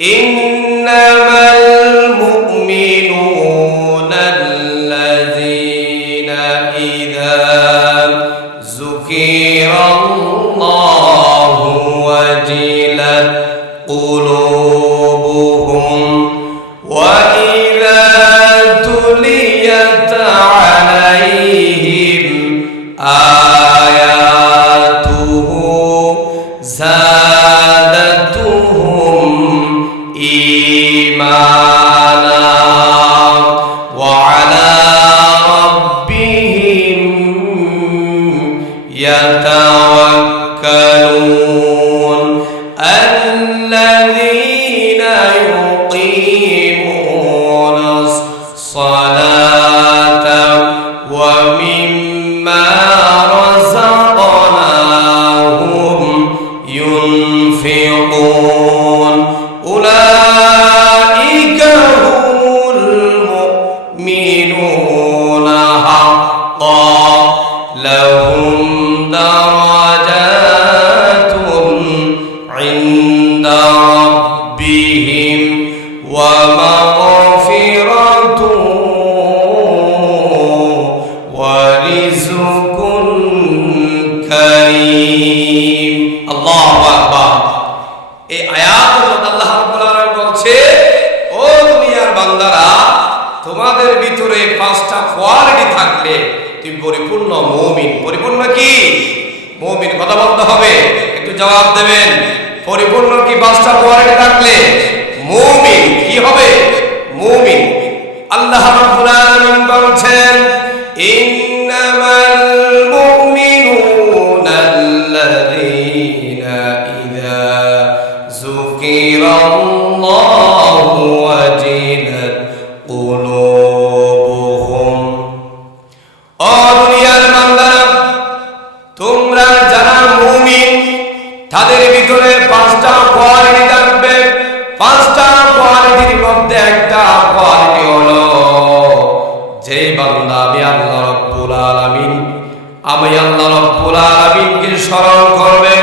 ইন্নামাল মুমিনুনা আল্লাযীনা ইযা যুকিরাল্লাহু ওয়াজিলাত কুলুবুহুম ওয়া ইযা তুলিয়াত আলাইহিম আয়াতুহু যাদাতুহুম ঈমানা ওয়া আলা রাব্বিহিম ইয়াতাওয়াক্কালুন আল্লাযীনা ইউকিমুনাস সালাতা ওয়া মিম্মা রাযাকনাহুম ইউনফিকুন উলাইকা হুমুল মুমিনুনা হাক্কান লাহুম দারাজাতুন ইনদা রাব্বিহিম ওয়া মাগফিরাতুন ওয়া রিজকুন কারীম। আল্লাহু আকবার। এই আয়াতের মধ্যে আল্লাহ রাব্বুল আলামিন বলছে, ও দুনিয়ার বান্দারা, তোমাদের ভিতরে পাঁচটা কোয়ালিটি থাকলে তুমি পরিপূর্ণ মুমিন। পরিপূর্ণ কি? মুমিন। কথা বলতে হবে, একটু জবাব দেবেন। পরিপূর্ণ কি পাঁচটা কোয়ালিটি থাকলে মুমিন কি হবে? মুমিন। আল্লাহ রাব্বুল আলামিন বলছেন, ইন্নামাল মুমিনুনা আল্লাযীনা ইযা যুকিরাল্লাহু ওয়াজিলাত কুলুবুহুম। ও দুনিয়ার বান্দারা, তোমরা যারা মুমিন তাদের ভিতরে পাঁচটা কোয়ালিটি থাকবে। পাঁচটা কোয়ালিটির মধ্যে একটা কোয়ালিটি হলো, যে বান্দা আমি আল্লাহ রাব্বুল আলামিনকে স্মরণ করবে,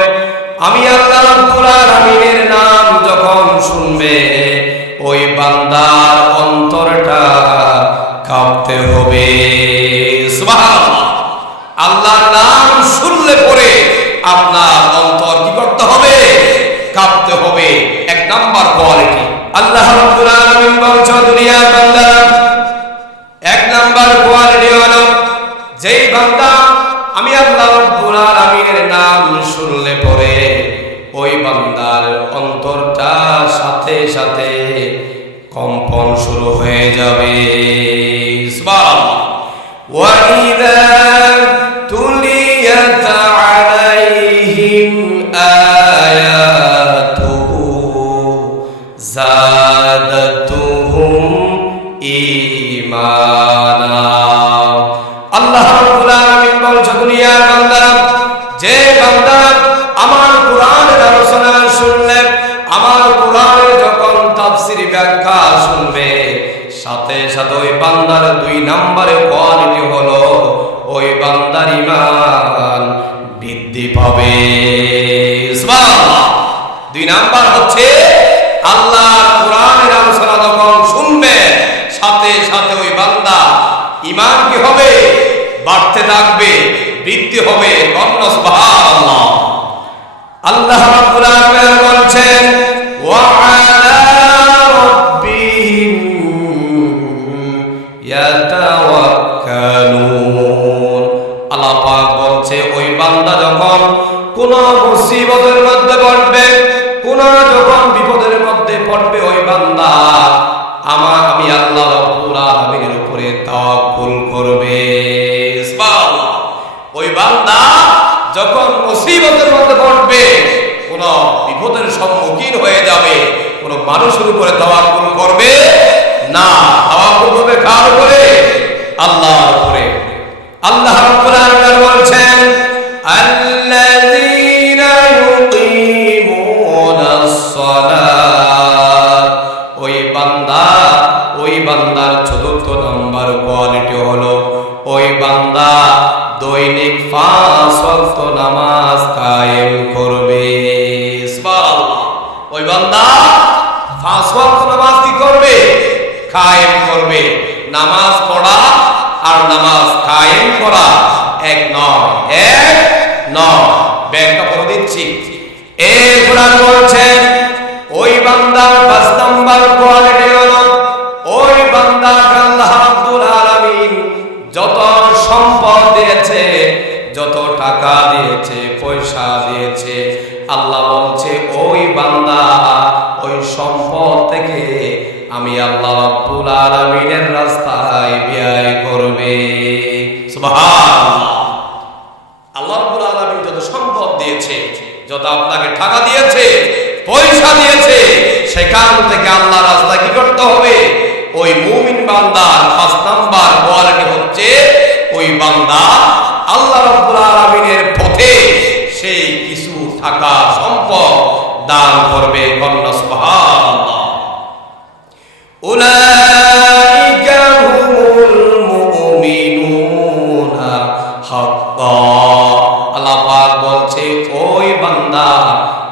আমি আল্লাহ রাব্বুল আলামিনের নাম যখন শুনবে, ওই বান্দার অন্তরটা কাঁপতে হবে। সুবহানাল্লাহ। আল্লাহর নাম শুনলে পরে আপনার অন্তর কি করতে হবে? কাঁপতে হবে। এক নাম্বার কোয়ালিটি। আল্লাহ রাব্বুল আলামিন বলছে, দুনিয়ার বান্দা, এক নাম্বার কোয়ালিটি হলো, যেই বান্দা আমি আল্লাহ রাব্বুল আলামিনের নাম শুনলে পরে ওই বান্দার অন্তরটা সাথে সাথে কম্পন শুরু হয়ে যাবে। সুবহানাল্লাহ। ওয়া ইযা তুলিয়াত আলাইহিম আয়াতুহু যাদাতুহুম ঈমানা। আল্লাহ রাব্বুল আলামিন বলছেন, দুনিয়ার বান্দারা, যে বান্দা আমার কোরআনের আলোচনা শুনলে, আমার কোরআনের যখন তাফসীর ব্যাখ্যা শুনবে, সাথে সাথে ওই বান্দার দুই নম্বরে কোয়ালিটি হলো, ওই বান্দার ঈমান বৃদ্ধি পাবে। সুবহানাল্লাহ। দুই নাম্বার হচ্ছে, আল্লাহর কোরআনের আলোচনা যখন শুনবে, সাথে সাথে ওই বান্দা ঈমান কি হবে? বাড়তে থাকবে, বৃদ্ধি হবে। সুবহানাল্লাহ। আল্লাহ রাব্বুল আলামিন বলছেন, ওয়া আলা রাব্বিহিম ইয়াতাওয়াক্কালুন। আল্লাহ পাক বলছে, ওই বান্দা যখন কোন মুসিবতের মধ্যে পড়বে, কোন যখন বিপদের মধ্যে পড়বে, ওই বান্দা আমি আল্লাহ রাব্বুল আলামিনের উপরে তাওয়াক্কুল করবে। সুবহানাল্লাহ। ওই বান্দা যখন মুসিবতের মধ্যে পড়বে, কোন বিপদের সম্মুখীন হয়ে যাবে, কোন মানুষের উপরে তাওয়াক্কুল করবে না। তাওয়াক্কুল করবে কার উপরে? আল্লাহর উপরে। আল্লাহ রাব্বুল আলামিন বলছেন, আল্লাযীনা ইউকিমুনাস সালাত। ওই বান্দার চতুর্থ নাম্বার কোয়ালিটি হলো, ওই বান্দা দৈনিক 5 ওয়াক্ত নামাজ কায়েম করবে। সুবহানাল্লাহ। ওই বান্দা নামাজ পড়া আর নামাজ কায়েম করা এক নয়, এক নয়। ব্যাখ্যা করে দিচ্ছি। এই কোরআন বলছে ওই বান্দার ৫ নাম্বার কোয়ালিটি হলো ওই বান্দাকে আল্লাহ রাব্বুল আলামিন যত সম্পদ দিয়েছে, যত টাকা দিয়েছে, পয়সা দিয়েছে, আল্লাহ বলছে ওই বান্দা ওই সম্পদ থেকে আমি আল্লাহ রাব্বুল আলামিনের রাস্তায় ব্যয় করবে। সুবহানাল্লাহ। আল্লাহ রাব্বুল আলামিন যত সম্পদ দিয়েছে, যত আপনাকে টাকা দিয়েছে, পয়সা দিয়েছে, সেখান থেকে আল্লাহ রাস্তায় কি করতে হবে? ওই মুমিন বান্দার ৫ নাম্বার কোয়ালিটি হচ্ছে ওই বান্দা আল্লাহ রাব্বুল আলামিনের পথে সেই কিছু টাকা সম্পদ দান করবে। কন্যা সুবহানাল্লাহ। উলাইকা হুমুল মুমিনুনা হাক্কা। আল্লাহ পাক বলছে ওই বান্দা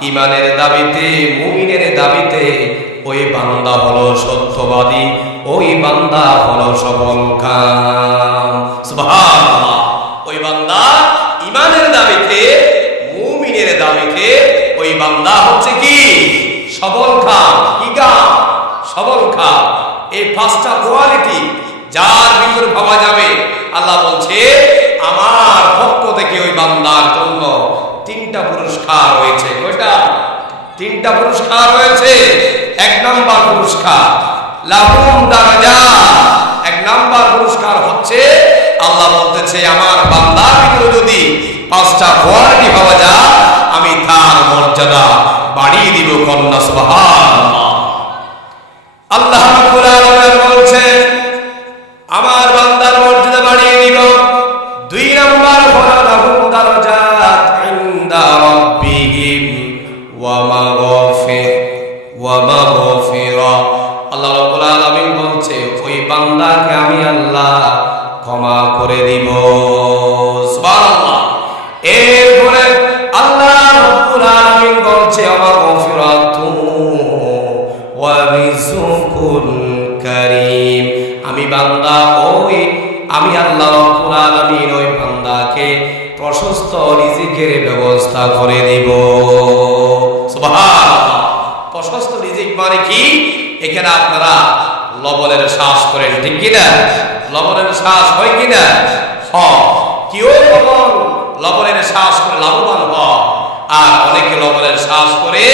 ঈমানের দাবিতে, মুমিনের দাবিতে ওই বান্দা হলো সত্যবাদী, ওই বান্দা হলো সফলকাম। সুবহানাল্লাহ। ওই বান্দা ঈমানের দাবিতে, মুমিনের দাবিতে ওই বান্দা হচ্ছে কি? সফলকাম। কি কাম? সফলকাম। এই ৫টা কোয়ালিটি যার ভিতরে পাওয়া যাবে, আল্লাহ বলছে আমার পক্ষ থেকে ওই বান্দার জন্য ৩টা পুরস্কার রয়েছে। কয়টা? ৩টা পুরস্কার রয়েছে। ১ নাম্বার পুরস্কার লাহুম দারাজাত। ১ নাম্বার পুরস্কার হচ্ছে আল্লাহ বলতেছে আমার বান্দার ভিতরে যদি ৫টা কোয়ালিটি পাওয়া যায়, আমি তার মর্যাদা বাড়িয়ে দিব। কন্যা সুবহানাল্লাহ। আল্লাহ রাব্বুল আলামিন বলছেন আমার বান্দার মর্যাদা বাড়িয়ে দিব। ২ নাম্বার হলো লাহুম দারাজাত ইনদা রাব্বিহিম ওয়া মাগফিরা। আল্লাহ রাব্বুল আলামিন বলছে ওই বান্দাকে আমি আল্লাহ ক্ষমা করে দিব। সুবহানাল্লাহ। এরপরে আল্লাহ রাব্বুল আলামিন বলছে মাগফিরাতু ওয়া রিজকুন কারীম। আমি বান্দা আমি আল্লাহ রাব্বুল আলামিন ওই বান্দাকে প্রশস্ত রিজিকের ব্যবস্থা করে দিব। সুবহানাল্লাহ। প্রশস্ত রিজিক মানে কি? এখানে আপনারা লবণের শ্বাস করেন, ঠিক কিনা? লবণের শ্বাস হয় কিনা? হয়। কেউ কখন লবণের শ্বাস করে লাভবান হয়, আর অনেকে লবণের শ্বাস করে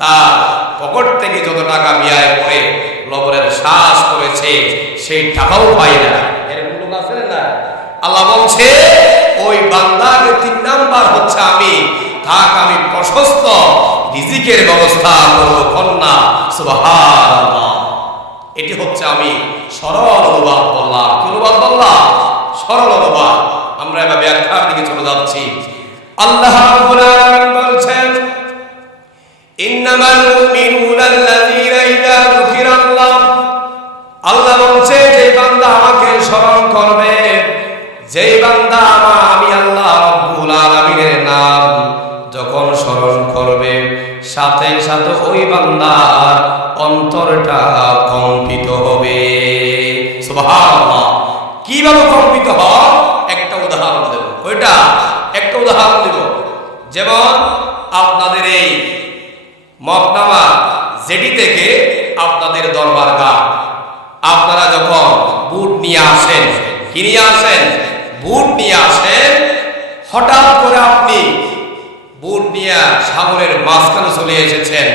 তার পকেট থেকে যত টাকা ব্যয় করে লবণের শ্বাস করেছে সেই টাকাও পায় না। এরকম লোক আছে না? আল্লাহ বলছে ওই বান্দাকে ৩ নাম্বার হচ্ছে আমি প্রশস্ত রিজিকের ব্যবস্থা করব। কন্যা সুবহানাল্লাহ। এটি হচ্ছে আমি সরল অনুবাদ বললাম। কি অনুবাদ বললাম? সরল অনুবাদ। আমরা এবার ব্যাখ্যার দিকে চলে যাচ্ছি। আল্লাহ রাব্বুল আলামিন বলছেন ইন্নামাল মুমিনুনা আল্লাযীনা ইযা যুকিরাল্লাহ। আল্লাহ বলছে যে বান্দা আমাকে স্মরণ করবে, যেই বান্দা আমি আল্লাহ রাব্বুল আলামিনের নাম যখন স্মরণ করবে, সাথে সাথে ওই বান্দার অন্তরটা কম্পিত হবে। সুবহানাল্লাহ। কিভাবে কম্পিত হয়? একটা উদাহরণ দেব। ওইটা একটা উদাহরণ দেব। যেমন আপনাদের এই মকনামা জেডি থেকে আপনাদের দরবার ঘাট আপনারা যখন বুট নিয়ে আসেন, কি নিয়ে আসেন? বুট নিয়ে আসেন। হঠাৎ করে আপনি বুট নিয়ে সাগরের মাঝখানে চলে এসেছেন।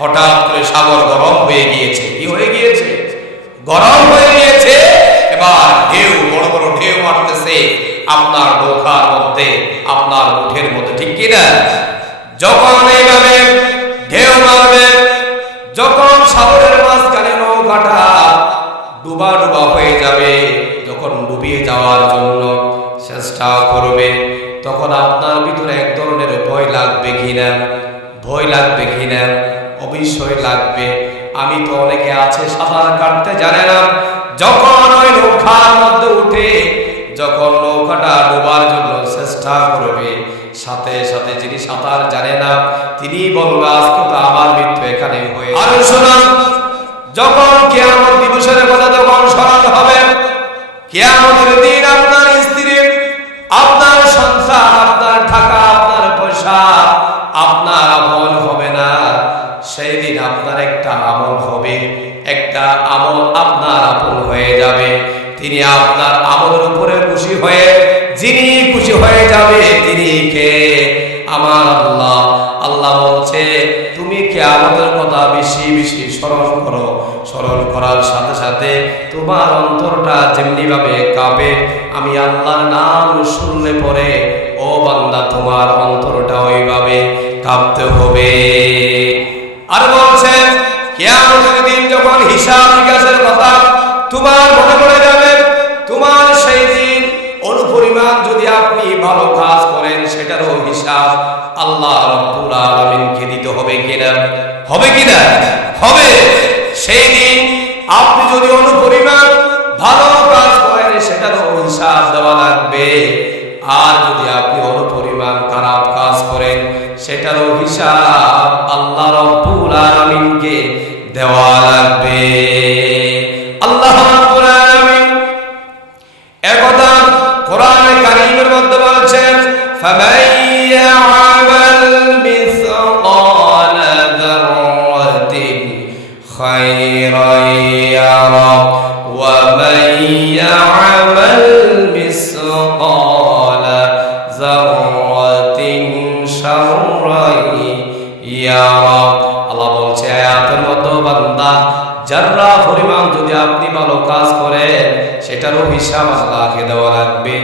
হঠাৎ করে সাগর গরম হয়ে গিয়েছে। কি হয়ে গিয়েছে? গরম হয়ে গিয়েছে। এবার ঢেউ, বড় বড় ঢেউ মারতেছে আপনার নৌকার মধ্যে, আপনার বুটের মধ্যে, ঠিক কিনা? যখন এইভাবে ঢেউ মারবে, যখন সাগরের মাঝখানে নৌকাটা ডুবা ডুবা হয়ে যাবে, যখন ডুবিয়ে যাওয়ার জন্য চেষ্টা করবে, তখন আপনার ভিতরে এক ধরনের ভয় লাগবে কিনা? ভয় লাগবে কিনা? অবশ্যই লাগবে। আমি তো অনেকে আছে সাঁতার কাটতে জানে না, যখন ওই নৌকার মধ্যে উঠে যখন নৌকাটা ডোবার জন্য চেষ্টা করবে, সাথে সাথে যিনি সাঁতার জানে না তিনি বলবে আজকে তো আমার মৃত্যু এখানে হয়ে। আর শোনা, যখন কিয়ামত কিয়ামত দিবসের কথা যখন স্মরণ হবে, কিয়ামতের দিন আপনার স্ত্রী, আপনার সংসার, আপনার টাকা, আপনার পয়সা আপনার আপন হবে না। সেই দিন আপনার একটা আমল হবে, একটা আমল আপনার আপন হয়ে যাবে। তিনি আপনার আমলের উপরে খুশি হয়ে, যিনি খুশি হয়ে যাবে তিনি কে? আমার আল্লাহ। আল্লাহ বলছে তুমি কিয়ামতের কথা বেশি বেশি স্মরণ করো। স্মরণ করার সাথে সাথে তোমার অন্তরটা যেমনি ভাবে কাঁপে, আমি আল্লাহর নাম শুনলে পরে ও বান্দা তোমার অন্তরটা ওইভাবে কাঁপতে হবে। আর বলছে কিয়ামতের দিন যখন হিসাব নিকাশের কথা তোমার মনে পড়ে যাবে, তোমার সেই দিন অনুপরিমাণ যদি আপনি ভালো কাজ করেন সেটারও হিসাব আল্লাহ রাব্বুল আলামিনকে দিতে হবে কিনা? হবে কিনা? হবে। সেই দিন আপনি যদি অনুপরিমাণ ভালো কাজ করেন সেটারও হিসাব দেওয়া লাগবে, আর যদি আপনি অনুপরিমাণ খারাপ কাজ করেন সেটারও হিসাব আল্লাহ রাব্বুল আলামিনকে দেওয়া লাগবে। আল্লাহ রাব্বুল আলামিন একদা কোরআনে কারীমের মধ্যে বলেছেন, ফামান ইয়া'মাল মিসকালা যাররাতিন খায়রান ইয়ারা ওয়া মান ইয়া'মাল মিসকালা যাররাতিন শাররান ইয়ারা। আল্লাহ বলছে আয়াতের মধ্যে, বান্দা যারা পরিমাণ যদি আপনি ভালো কাজ করেন সেটারও হিসাব আল্লাহকে দেওয়া লাগবে,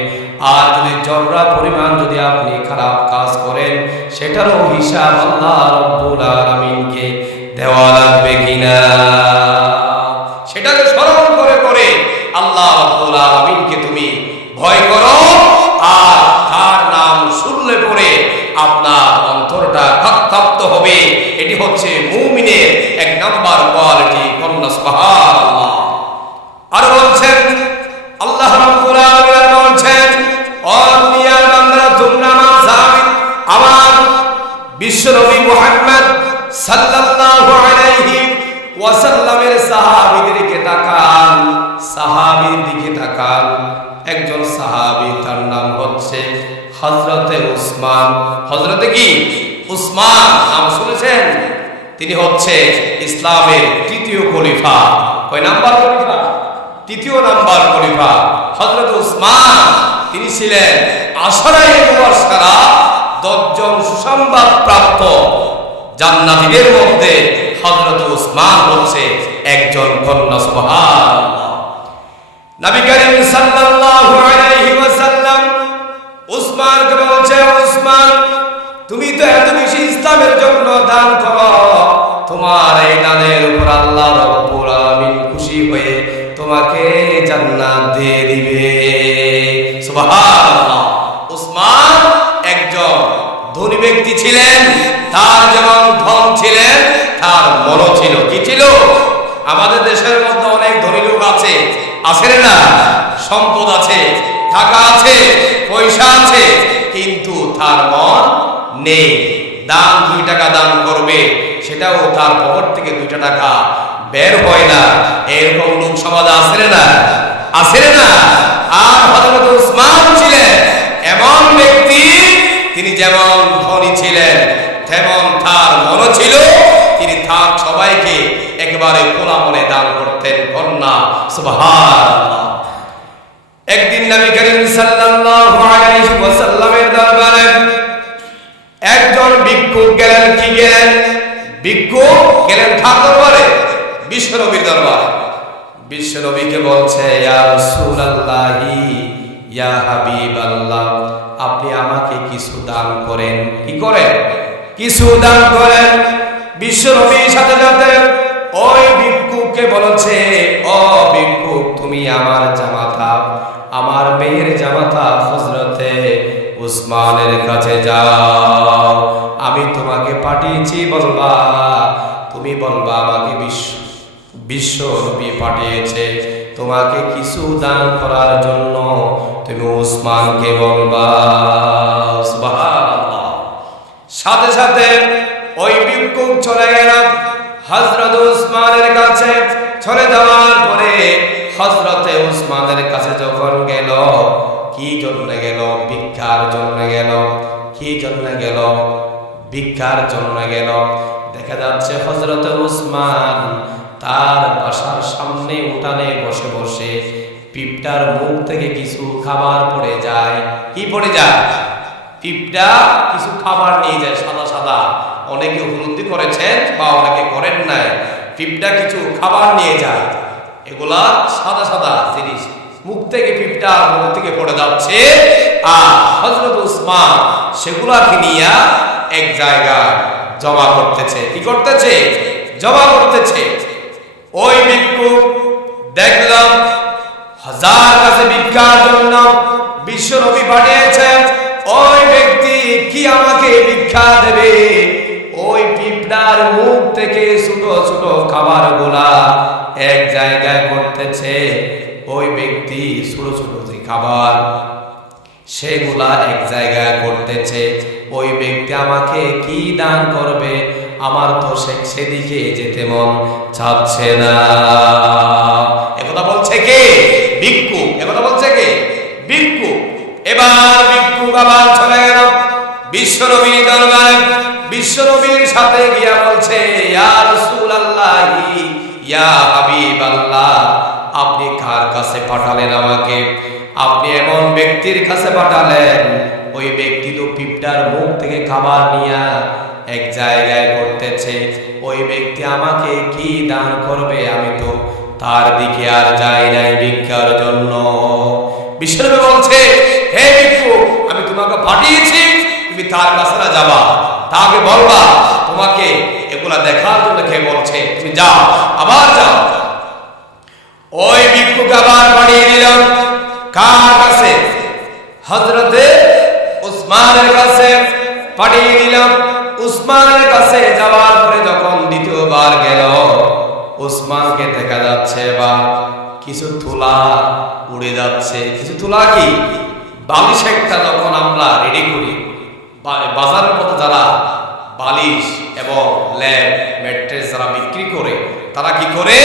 আর যদি জররা পরিমাণ যদি আপনি খারাপ কাজ করেন সেটারও হিসাব আল্লাহ রাব্বুল আলামিনকে দেওয়া লাগবে কিনা? সেটাকে স্মরণ করে করে আল্লাহ রাব্বুল আলামিনকে তুমি ভয় করো, আর তার নাম শুনলে পরে আপনার অন্তরটা কাঁপতে হবে। এটি হচ্ছে মুমিনের এক নাম্বার কোয়ালিটি। কন্যা সুবহানাল্লাহ। আর বলছেন আল্লাহ রাব্বুল আলামিন বলছেন, ও দুনিয়ার বান্দারা তোমরা আমার বিশ্ব নবী মুহাম্মদ সাল্লাল্লাহু আলাইহি ওয়াসাল্লামের সাহাবীদেরকে তাকান, সাহাবীর দিকে তাকান। একজন সাহাবী, তার নাম হচ্ছে হযরতে উসমান। হযরতে কি? উসমান। নাম শুনেছেন? তিনি হচ্ছে ইসলামের তৃতীয় খলিফা। কয় নাম্বার খলিফা? তৃতীয় নাম্বার খলিফা হযরত উসমান। তিনি ছিলেন আশরায়ে মুবাশশারা, 10 জন সুসংবাদ প্রাপ্ত জান্নাতীদের মধ্যে হযরত উসমান হচ্ছে একজন। কন্যা সুবহানাল্লাহ। নবী করিম সাল্লাল্লাহু আলাইহি ওয়াসাল্লাম উসমানকে বলছে, উসমান তুমি তো এত বেশি ইসলামের জন্য দান করো, তোমার এই দানের উপর আল্লাহ রাব্বুল আলামিন খুশি হয়ে তোমাকে জান্নাত দিয়ে দিবে। সুবহানাল্লাহ। উসমান একজন ধনী ব্যক্তি ছিলেন, তার যেমন ধন ছিলেন তার মনও ছিল। কি ছিল? আমাদের দেশের মধ্যে অনেক ধনী লোক আছে, আছে না? সম্পদ আছে, টাকা আছে, পয়সা আছে, কিন্তু তার মন নেই। দান 2 টাকা দান করবে, সেটাও তার পকেট থেকে 2 টাকা বের হয় না। এরকম লোক সমাজ আছে না? আছে না? আর হযরত উসমান ছিলেন এমন ব্যক্তি, তিনি যেমন ধনী ছিলেন তেমন তার মন ছিল, তিনি তার সবাইকে একেবারে খোলা মনে দান করতেন। কন্যা সুবহানাল্লাহ। একদিন নবী করিম সাল্লাল্লাহু আলাইহি ওয়াসাল্লামের দরবারে একজন ভিক্ষুক গেলেন। কি গেলেন? ভিক্ষুক গেলেন তার দরবারে, বিশ্বনবীর দরবারে। বিশ্বনবীকে বলছে, ইয়া রাসূলুল্লাহি, ইয়া হাবিবাল্লাহ, আপনি আমাকে কিছু দান করেন। কি করেন? কিছু দান করেন। বিশ্বনবীর সাথে সাথে ওই ভিক্ষুককে বলেছে, ও ভিক্ষুক, তুমি আমার জামাতা, আমার মেয়ের জামাতা হযরতে উসমানের কাছে যাও, আমি তোমাকে পাঠিয়েছি, বলবা, তুমি বলবা আমাকে বিশ্ব নবী পাঠিয়েছে তোমাকে কিছু দান করার জন্য, তুমি উসমানকে বলবা। সুবহানাল্লাহ। সাথে সাথে ওই ভিক্ষুক চলে গেল হযরত উসমানের কাছে। চলে যাওয়ার পরে হযরতে উসমানের কাছে যখন গেল, কি জন্য গেল? ভিক্ষার জন্য গেল। কি জন্য গেল? ভিক্ষার জন্য গেল। দেখা যাচ্ছে হযরতে উসমান তার বাসার সামনে উঠানে বসে বসে পিঁপড়ার মুখ থেকে কিছু খাবার পড়ে যায়। কি পড়ে যায়? পিঁপড়া কিছু খাবার নিয়ে যায়, সাদা সাদা। অনেকে উপলব্ধি করেছেন বা অনেকে করেন নাই। পিঁপড়া কিছু খাবার নিয়ে যায়, এগুলা সাদা সাদা জিনিস, মুখ থেকে পিঁপড়ার মুখ থেকে পড়ে যাচ্ছে। আর হযরত উসমান সেগুলাকে নিয়ে এক জায়গায় জমা করতেছে। কি করতেছে? জমা করতেছে। ওই ভিক্ষুক দেখলাম হাজার কাছে ভিক্ষার জন্য বিশ্ব নবী পাঠিয়েছেন। ওই ব্যক্তি কি আমাকে ভিক্ষা দেবে? ওই পিঁপড়ার মুখ থেকে ছোট ছোট খাবারগুলা এক জায়গায় করতেছে। ওই ব্যক্তি ছোট ছোট যে খাবার সেগুলা এক জায়গায় করতেছে। ওই ব্যক্তি আমাকে কি দান করবে? আমার তো সেদিকে যেতে মন চাচ্ছে না। একথা বলছে কে? ভিক্ষুক। একথা বলছে কে? ভিক্ষুক। এবার ভিক্ষুক আবার চলে গেল বিশ্বনবীর দরবারে। বিশ্বনবীর সাথে গিয়া বলছে, ইয়া রাসূলুল্লাহি, ইয়া হাবিবাল্লাহ, আপনি কার কাছে পাঠালেন আমাকে? আপনি এমন ব্যক্তির কাছে পাঠালেন, ওই ব্যক্তি তো পিঁপড়ার মুখ থেকে খাবার নিয়ে এক জায়গায় করতেছে। ওই ব্যক্তি আমাকে কি দান করবে? আমি তো তার দিকে আর যাই নাই ভিক্ষার জন্য। বিশ্বনবী বলছে, হে ভিক্ষুক, আমি তোমাকে পাঠিয়েছি, তুমি তার কাছে না যাবা, তাকে বলবা তোমাকে এগুলা দেখার জন্য কে বলছে, তুমি যাও, আবার যাও। ওই ভিক্ষুক আবার পাঠিয়ে দিলাম কার কাছে? হযরতে উসমানের কাছে পাঠিয়ে দিলাম। উসমানের কাছে যাওয়ার পরে যখন দ্বিতীয়বার গেল, উসমানকে দেখা যাচ্ছে বা কিছু তুলা উড়ে যাচ্ছে। কিছু তুলা কি? বালিশ একটা যখন আমরা রেডি করি, বাজারের মতো যারা বালিশ এবং ল্যাব ম্যাট্রেস যারা বিক্রি করে, তারা কি করে?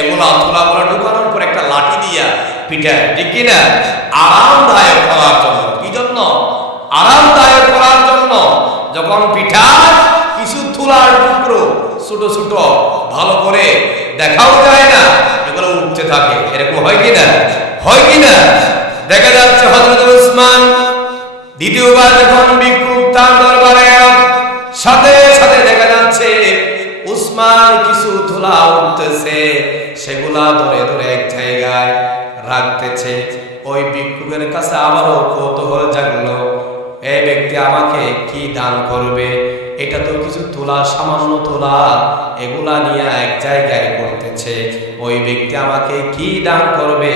এগুলা তুলাগুলো ঢুকানোর পর একটা লাঠি দিয়া পিঠায়, ঠিক কিনা? আরামদায়ক করার জন্য। কি জন্য? আরামদায়ক করার জন্য। যখন পিঠা কিছু তুলার টুকরো ছোট ছোট ভালো করে দেখাও যায় না, এগুলো উঠতে থাকে। এরকম হয় কিনা? হয় কিনা? দেখা যাচ্ছে হযরত উসমান দ্বিতীয়বার যখন ভিক্ষুক তার দরবারে গেল, সাথে সাথে দেখা যাচ্ছে উসমান কিছু তুলা উঠতেছে, সেগুলা ধরে ধরে এক জায়গায় রাখতেছে। ওই ভিক্ষুকের কাছে আবারও কৌতূহল জাগলো, এই ব্যক্তি আমাকে কি দান করবে? এটা তো কিছু তুলা, সামান্য তুলা, এগুলা নিয়ে এক জায়গায় করতেছে। ওই ব্যক্তি আমাকে কি দান করবে?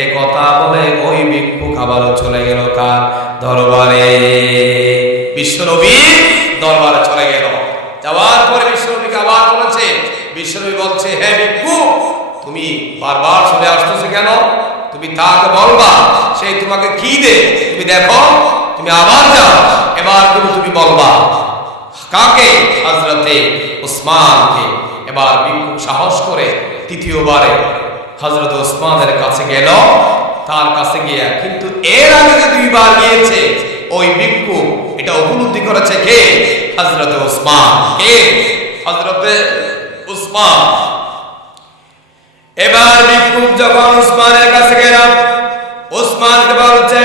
এ কথা বলে ওই ভিক্ষুক আবারও চলে গেল কার দরবারে? বিশ্বনবীর দরবারে চলে গেল। যাওয়ার পরে বিশ্বনবীকে আবার বলেছে, বিশ্বনবী বলছে, হে ভিক্ষুক, তুমি বারবার চলে আসতেছো কেন? তুমি তাকে বলবা সে তোমাকে কি দে, তুমি দেখো, তুমি আবার যাও, এবার তুমি বলবা। কাকে? হযরতে উসমানকে। এবার ভিক্ষুক সাহস করে তৃতীয়বারে হযরত উসমানের কাছে গেল। তার কাছে গিয়া, কিন্তু এর আগে যে দুইবার গিয়েছে ওই ভিক্ষুক এটা উপলব্ধি করেছে কে? হযরতে উসমান। কে? হযরতে উসমান। এবার ভিক্ষুক যখন উসমানের কাছে গেল, উসমানকে বলছে,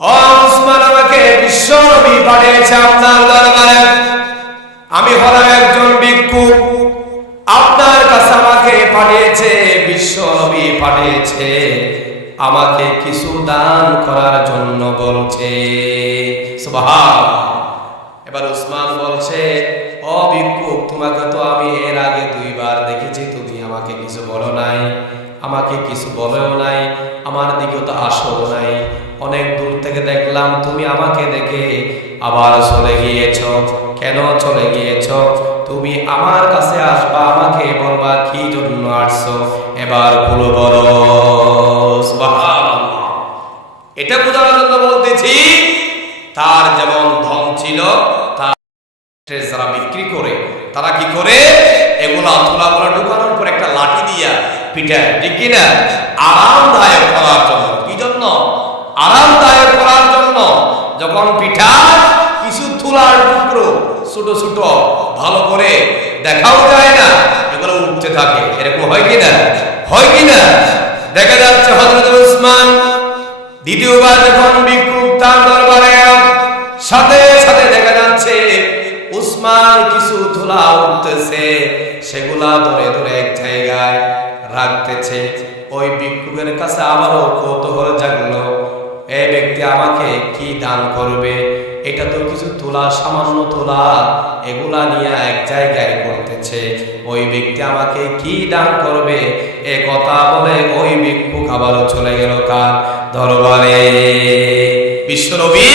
ও উসমান, আমাকে বিশ্বনবী পাঠিয়েছে আপনার দরবারে। আমি হলাম একজন ভিক্ষুক, আপনার কাছে আমাকে পাঠিয়েছে, বিশ্বনবী পাঠিয়েছে আমাকে কিছু দান করার জন্য বলছে। সুবহানাল্লাহ। এবার উসমান বলছে, ও ভিক্ষুক, তোমাকে তো আমি এর আগে দুইবার দেখেছি, তুমি আমাকে কিছু বলো নাই, আমাকে কিছু বলেও নাই, আমার দিকে তো আসো নাই। অনেক দূর থেকে দেখলাম, তুমি আমাকে দেখে আবার চলে গিয়েছ। কেন চলে গিয়েছ? তুমি আমার কাছে আসবা, আমাকে বলবা কি জন্য আসছো, এবার খুলে বলো। সুবহানাল্লাহ। এটা বোঝানোর জন্য বলতেছি, তার যেমন ধন ছিল, তার যারা বিক্রি করে তারা কি করে? এগুলা তুলাগুলা ঢুকানোর পিটায়, ঠিক কিনা? আরামদায়ক করার জন্য। কি জন্য? আরামদায়ক করার জন্য। যখন পিঠায় কিছু তুলার টুকরো ছোট ছোট ভালো করে দেখাও যায় না, এগুলো উঠতে থাকে। এরকম হয় কিনা? হয় কিনা? দেখা যাচ্ছে হযরত উসমান দ্বিতীয়বার যখন ভিক্ষুক তার দরবারে গেল, সাথে সাথে দেখা যাচ্ছে উসমান কিছু তুলা উঠতেছে, সেগুলা ধরে ধরে এক জায়গায় রাখতেছে। ওই ভিক্ষুকের কাছে আবারও কৌতূহল জাগলো, এই ব্যক্তি আমাকে কি দান করবে? এটা তো কিছু তুলা, সামান্য তুলা, এগুলা নিয়ে এক জায়গায় করতেছে। ওই ব্যক্তি আমাকে কি দান করবে? এ কথা বলে ওই ভিক্ষুক আবারও চলে গেল কার দরবারে? বিশ্বনবী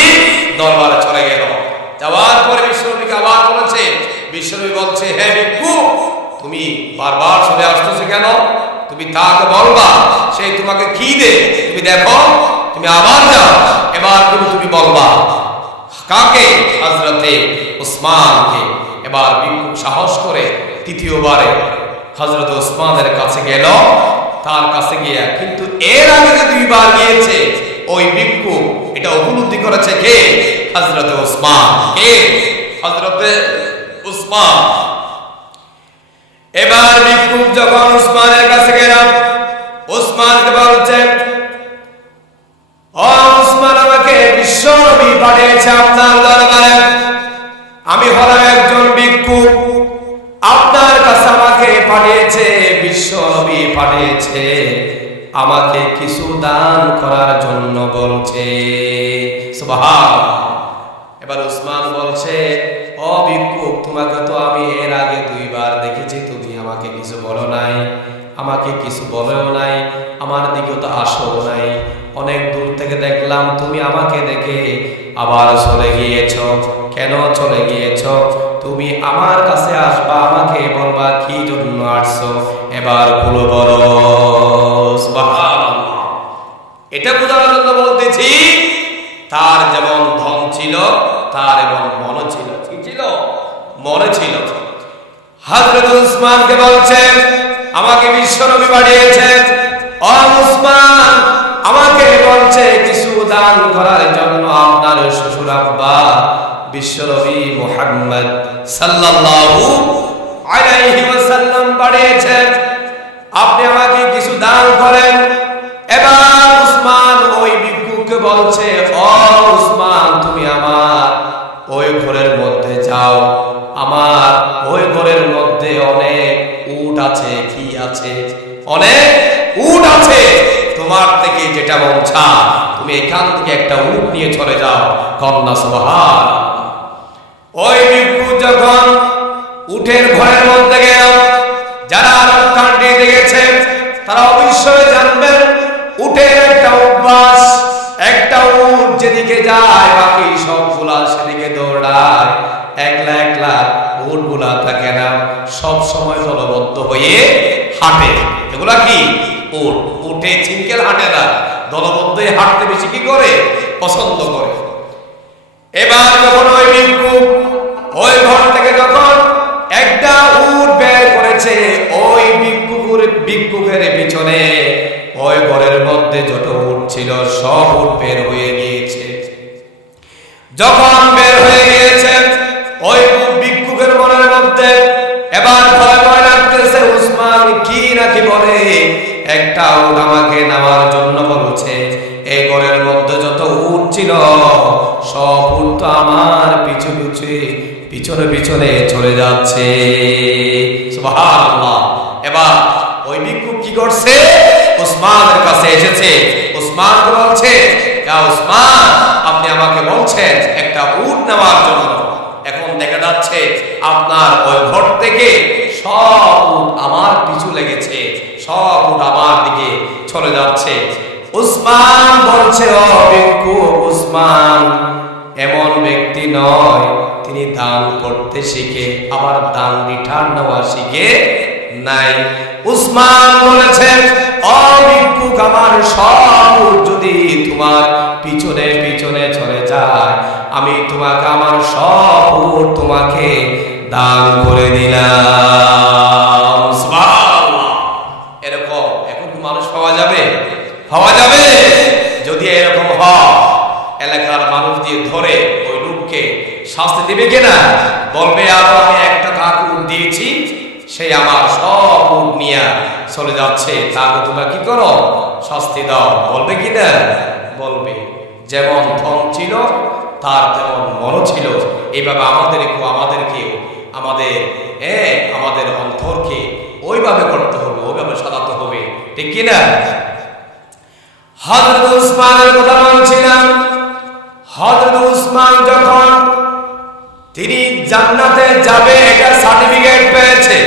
দরবারে চলে গেল। যাওয়ার পরে বিশ্বনবীকে আবার বলেছে, বিশ্বনবী বলছে, হে ভিক্ষুক, তুমি বারবার চলে আসতেছো কেন? তুমি তাকে বলবা সে তোমাকে কি দে, তুমি দেখো, তুমি আবার যাও, এবার তুমি বলবা। কাকে? হযরতে উসমানকে। এবার ভিক্ষুক সাহস করে তৃতীয়বারে হযরত উসমানের কাছে গেল। তার কাছে গিয়া, কিন্তু এর আগে যে দুইবার গিয়েছে ওই ভিক্ষুক এটা উপলব্ধি করেছে কে? হযরতে উসমান। কে? হযরতে উসমান। এবার ভিক্ষুক যখন উসমানের কাছে গেল, উসমানকে বলছে, ও উসমান, আমাকে বিশ্বনবী পাঠিয়েছে আপনার দরবারে। আমি হলাম একজন ভিক্ষুক, আপনার কাছে আমাকে পাঠিয়েছে, বিশ্বনবী পাঠিয়েছে আমাকে কিছু দান করার জন্য বলছে। সুবহানাল্লাহ। এবার উসমান বলছে, ও ভিক্ষুক, তোমাকে তো আমি এর আগে দুইবার দেখেছি, তুমি আমাকে কিছু বলো নাই, আমাকে কিছু বলেও নাই, আমার দিকে তো আসো নাই। অনেক দূর থেকে দেখলাম, তুমি আমাকে দেখে আবার চলে গিয়েছ। কেন চলে গিয়েছ? তুমি আমার কাছে আসবা, আমাকে বলবা কি জন্য আসছো, এবার খুলে বলো। সুবহানাল্লাহ। এটা বোঝানোর জন্য বলতেছি, তার যেমন ধন ছিল, তার এবং মন ছিল। কি ছিল? মনে ছিল। হযরত উসমানকে বলছে, আমাকে বিশ্বনবী পাঠিয়েছে, ও উসমান, আমাকে বলছে কিছু দান করার জন্য আপনার শ্বশুর আব্বা বিশ্বনবী মুহাম্মদ সাল্লাল্লাহু আলাইহি ওয়াসাল্লাম পাঠিয়েছেন, আপনি আমাকে কিছু দান করেন। এবার উসমান ওই ভিক্ষুককে বলছে, ও উসমান, তুমি আমার ওই ঘরের মধ্যে যাও, আমার ওই ঘরের মধ্যে অনেক উট আছে। কি আছে? অনেক উট আছে। তোমার থেকে যেটা মন চায় তুমি এখান থেকে একটা উট নিয়ে চলে যাও। কন্যা সুবহান। ওই ভিক্ষুক যখন উটের ঘরের মধ্যে গেল, যারা রক্ষাটি দেখেছে তারা অবশ্যই জানবেন উটের একটা অভ্যাস, একটা উট যেদিকে যায় বাকি সবগুলা সেদিকে দৌড়ায়। একলা একলা উটগুলা থাকে না, সব সময় দলবদ্ধ হয়ে হাঁটে। এগুলা কি? উট। উঠে সিঙ্গেল হাঁটে না, দলবদ্ধ হয়ে হাঁটতে বেশি কি করে? পছন্দ করে। এবার যখন ওই ভিক্ষুক ওই ঘর থেকে যখন একটা উট বের করেছে, ওই ভিক্ষুকের পিছনে ওই ঘরের মধ্যে যত উট ছিল সব উট বের হয়ে গিয়েছে। যখন বের হয়ে গিয়েছে, ওই ভিক্ষুকের মনের মধ্যে এবার ভয় ভয় লাগতেছে, উসমান কি নাকি বলে, একটা উট আমাকে নেওয়ার জন্য বলছে। এই ঘরের মধ্যে যত উট ছিল সব উট তো আমার পিছু পিছনে পিছনে চলে যাচ্ছে। সুবহানাল্লাহ। এবার ওই ভিক্ষুক কি করছে? উসমানের কাছে এসেছে, উসমান বলছে, ইয়া উসমান, আপনি আমাকে বলছেন একটা উট নেওয়ার জন্য। এখন দেখা যাচ্ছে আপনার ওই ঘর থেকে সব উট আমার পিছু লেগেছে, সব উট আমার দিকে চলে যাচ্ছে। উসমান বলছে, ও ভিক্ষুক, উসমান এমন ব্যক্তি নয়, তিনি দান করতে শিখে আবার দান রিটার্ন নেওয়া শিখে নাই। উসমান বলেছেন, ও ভিক্ষুক, আমার সব যদি তোমার পিছনে পিছনে চলে যায়, আমি তোমাকে আমার সব তোমাকে দান করে দিলাম। সুবহানাল্লাহ। এরকম ঠিক না? বলবে আরো আমি 1 টাকা উট দিয়েছি, সে আমার সব উট নিয়ে চলে যাচ্ছে, তাকে তোমরা কি করো? শাস্তি দাও। বলবে কি না? বলবে। যেমন ধন ছিল তার তেমন মনও ছিল। এইভাবে আমাদের অন্তরকে ওইভাবে করতে হবে, ওইভাবে সাজাতে হবে, ঠিক কি না? হযরত উসমানের কথা বলছিলাম। হযরত উসমান যখন তিনি জান্নাতে যাবে এটা সার্টিফিকেট পেয়েছে,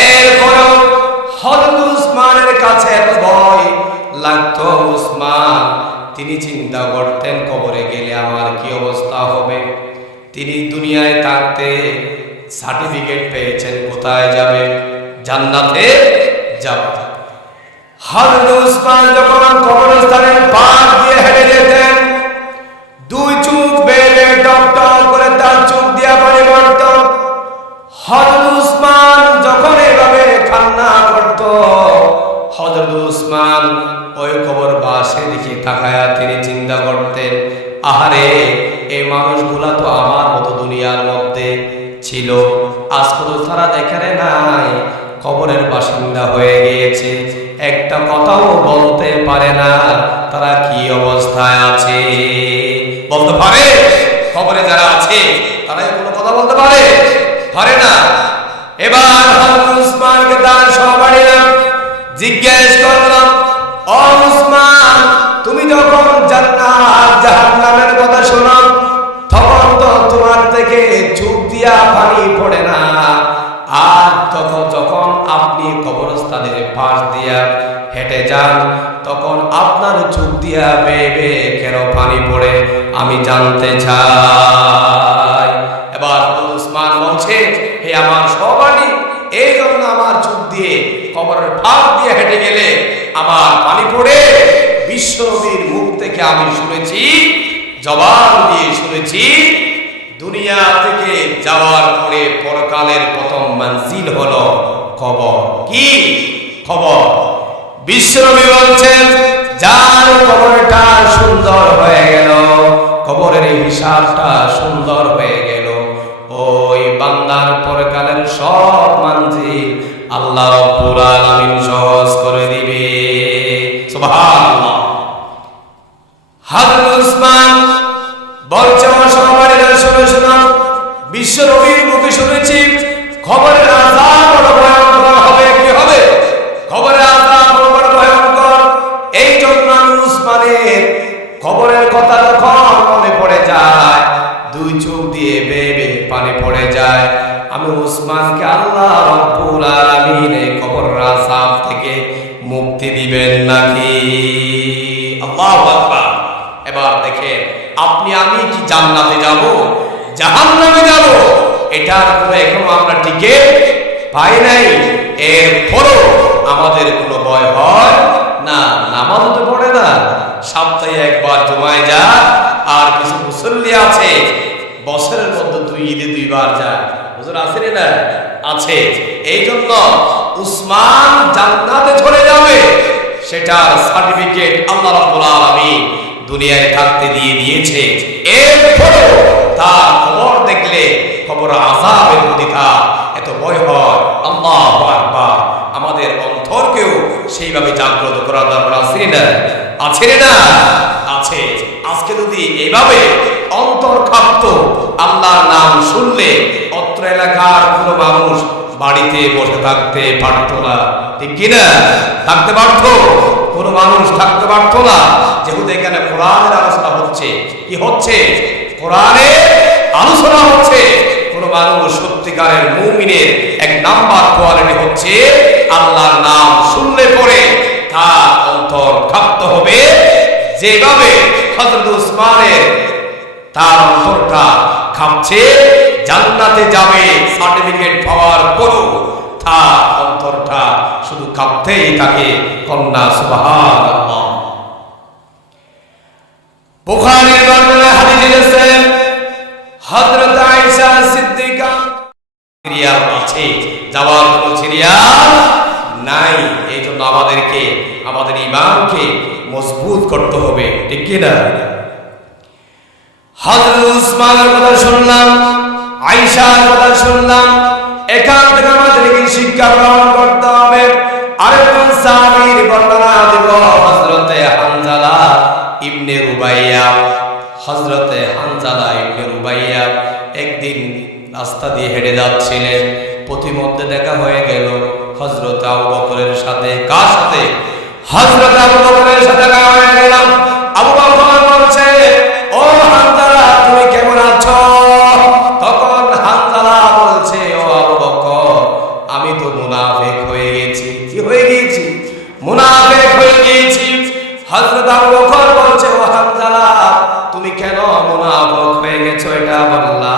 এরপরও হযরত উসমানের কাছে এত ভয় লাগতো। উসমান তিনি চিন্তা করতেন কবরে গেলে আমার কি অবস্থা হবে। তিনি দুনিয়ায় থাকতে সার্টিফিকেট পেয়েছেন, কোথায় যাবে? জান্নাতে যাবে। হযরত উসমান যখন কবরস্থানের পাশ দিয়ে হেঁটে যেতেন, 2 চোখ বেয়ে টপ টপ করে তার চোখ দিয়ে পানি পড়ত। হযরত উসমান যখন এভাবে কান্না করত, হযরত উসমান ওই কবরবাসীর দিকে তাকায়া তিনি চিন্তা করতেন, আহারে এই মানুষগুলা তো আমার মতো দুনিয়ার মধ্যে ছিল, আজকে তো তারা দেখে নাই, কবরের বাসিন্দা হয়ে গিয়েছে, একটা কথাও বলতে পারে না, তারা কি অবস্থায় আছে? বলতে পারে? কবরে যারা আছে তারা কোনো কথা বলতে পারে না। এবার হযরত উসমানকে তার সহপাঠীরা জিজ্ঞেস করলাম, ও উসমান, তুমি যখন জান্নাত জাহান্নামের কথা শোনো তখন তো তোমার থেকে চোখ দিয়া পানি পড়ে না, আর তখন যখন আপনি কবরস্থানের পাশ দিয়া হেঁটে যান তখন আপনার চোখ দিয়া বেয়ে বেয়ে কেন পানি পড়ে আমি জানতে চাই। এবার উসমান বলছে, হে আমার সহপাঠী, এই জন্য আমার চোখ দিয়ে কবরের পাশ দিয়ে হেঁটে গেলে আমার পানি পড়ে। বিশ্বনবীর মুখ থেকে আমি শুনেছি, জবান দিয়ে শুনেছি, দুনিয়া থেকে যাওয়ার পরে পরকালের প্রথম মঞ্জিল হলো কবর। কি কবর? বিশ্বনবী বলছেন, যার কবরটা সুন্দর হয়ে গেল, কবরের হিসাবটা সুন্দর হয়ে গেল, ওই বান্দার পরকালের সব মঞ্জিল আল্লাহ রাব্বুল আলামিন সহজ করে দিবে। সুবহানাল্লাহ। হযরত উসমান বলছে, সহপাঠীরা শোনো, বিশ্ব নবীর মুখে শুনেছি খবরের আযাব বড় ভয়ঙ্কর হবে। কি হবে? খবরের আযাব বড় ভয়ঙ্কর। এই জন্য উসমানের খবরের কথা যখন মনে পড়ে যায়, 2 চোখ দিয়ে বেয়ে বেয়ে পানি পড়ে যায়। আমি উসমানকে আল্লাহ রাব্বুল আলামিন এই খবরের আযাব থেকে মুক্তি দিবেন নাকি? আল্লাহু আকবার। এবার দেখেন, আপনি আমি কি জান্নাতে যাব, জাহান্নামে যাব, এটার কোনো এখনো আমরা টিকিট পাই নাই। এরপরও আমাদের কোনো ভয় হয় না। নামাজ তো পড়ে না, সপ্তাহে একবার জমায় যা, আর কিছু মুসল্লি আছে বছরের মধ্যে 2 ঈদে 2 বার যায়। হুজুর আছে না? আছে। এই জন্য উসমান জান্নাতে চলে যাবে, সেটার সার্টিফিকেট আল্লাহ রাব্বুল আলামিন দুনিয়ায় থাকতে দিয়ে দিয়েছে। এরপরও তার খবর দেখলে খবর আযাবের প্রতি তার এত ভয় হয়। আল্লাহু আকবার। আমাদের অন্তরকেও সেইভাবে জাগ্রত করার দরকার আছে না? আছে না? আছে। আজকে যদি এইভাবে অন্তর কাঁপতো, আল্লাহর নাম শুনলে অত্র এলাকার কোনো মানুষ বাড়িতে বসে থাকতে পারতো না, ঠিক কিনা? থাকতে পারতো? কোনো মানুষ থাকতে পারতো না। যেহেতু এখানে কোরআনের আলোচনা হচ্ছে, কি হচ্ছে? কোরআনের আলোচনা হচ্ছে। কোনো মানুষ সত্যিকারের মুমিনের 1 নাম্বার কোয়ালিটি হচ্ছে আল্লাহর নাম শুনলে পরে তার অন্তর কাঁপতে হবে। যেভাবে হযরত উসমানের তার অন্তরটা কাঁপছে, জান্নাতে যাবে সার্টিফিকেট পাওয়ার পরও তার অন্তরটা শুধু কাঁপতেই থাকে। কন্যা সুবহানাল্লাহ। বুখারীর বর্ণনায় হাদিস এসেছে, হযরত আয়েশা সিদ্দিকা সিরিয়াল আছে, যাওয়ার কোনো সিরিয়াল নাই। এই জন্য আমাদেরকে আমাদের ঈমানকে মজবুত করতে হবে, ঠিক কি না? হযরত উসমানের কথা শুনলাম, আয়েশার কথা শুনলাম। এখান থেকে আমাদেরকে শিক্ষা গ্রহণ করতে হবে। আরেকজন সাহাবীর বর্ণনা দেব, হযরতে হানজালা ইবনে রুবাইয়া। হযরতে হানজালা ইবনে রুবাইয়া একদিন রাস্তা দিয়ে হেঁটে যাচ্ছিলেন। পথিমধ্যে দেখা হয়ে গেল হযরত আবু বকরের সাথে। কার সাথে? হযরত আবু বকরের সাথে দেখা হয়ে গেল। আবু বকর বলছে, ও হানজালা তুমি কেমন আছো? তখন হানজালা বলছে, ও আবু বকর আমি তো মুনাফিক হয়ে গেছি। কি হয়ে গিয়েছি? মুনাফিক হয়ে গিয়েছি। হযরত আবু বকর বলছে, ও হানজালা তুমি কেন মুনাফিক হয়ে গেছো এটা বললা,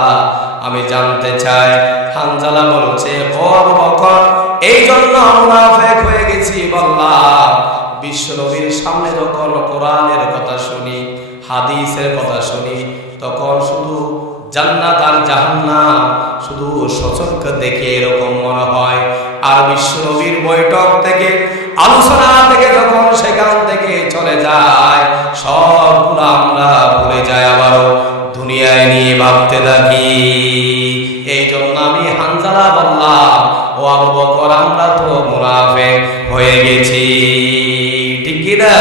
আমি জানতে চাই। হানজালা বলছে, ও আবু বকর এই জন্য মুনাফিক হয়ে গেছি বললাম, বিশ্ব নবীর সামনে যখন কোরআনের কথা শুনি, হাদিসের কথা শুনি, তখন শুধু জান্নাত আর জাহান্নাম শুধু সচক্ষে দেখে এরকম মনে হয়। আর বিশ্ব নবীর বৈঠক থেকে, আলোচনা থেকে যখন সেখান থেকে চলে যায়, সবগুলো আমরা ভুলে যাই, আবারও দুনিয়ায় নিয়ে ভাবতে থাকি। এই জন্য আমি হানজালা বললাম, ও আবু বকর আমরা তো মুনাফিক হয়ে গেছি। ঠিক কি না?